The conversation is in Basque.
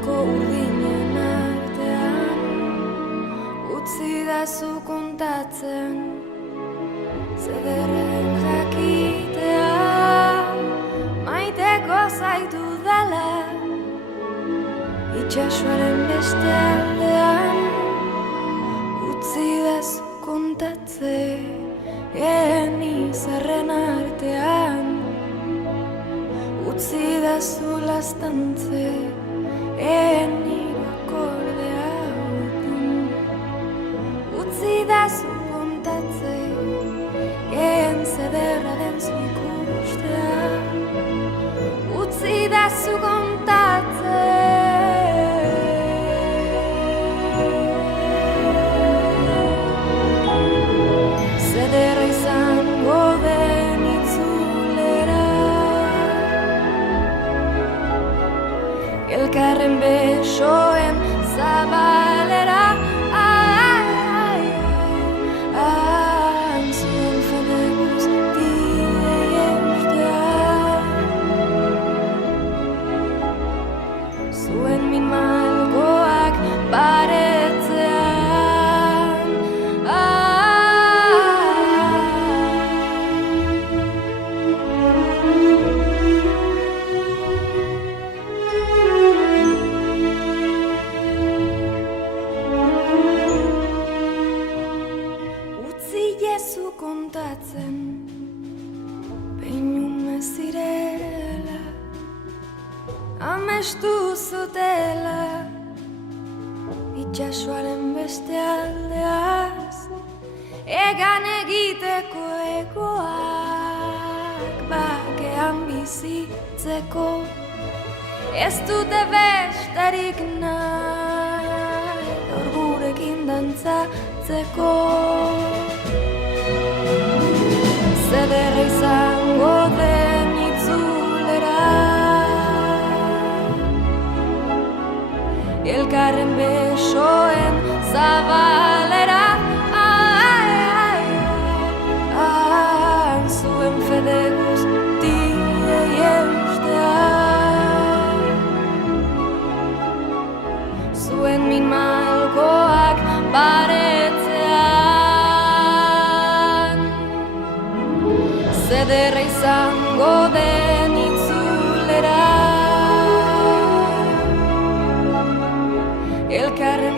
malko urdinen artean utzi dazu kontatzen zederren jakitea maiteko zaitu dala itxasoaren beste aldean utzi dazu kontatzen izarren artean utzi dazu lastantze irakorde hauetan utzi dazu kontatze zederra den zu ikustea utzi dazu kontatze zederra izango den itzulera elkarren besoen zabalera zuen fede guztiei eustea zuen min malkoak baretzean Jesu kontatzen peinume zirela amestu zutela itxasoaren beste aldeaz egan egiteko egoak bakean bizitzeko ez dute besterik nahi gaur gurekin dantzatzeko zederra izango den itzulera elkarren besoen zabalera zuen fede guztiei eustea zuen min malkoak baretzean zederra izango den itzulera elkarren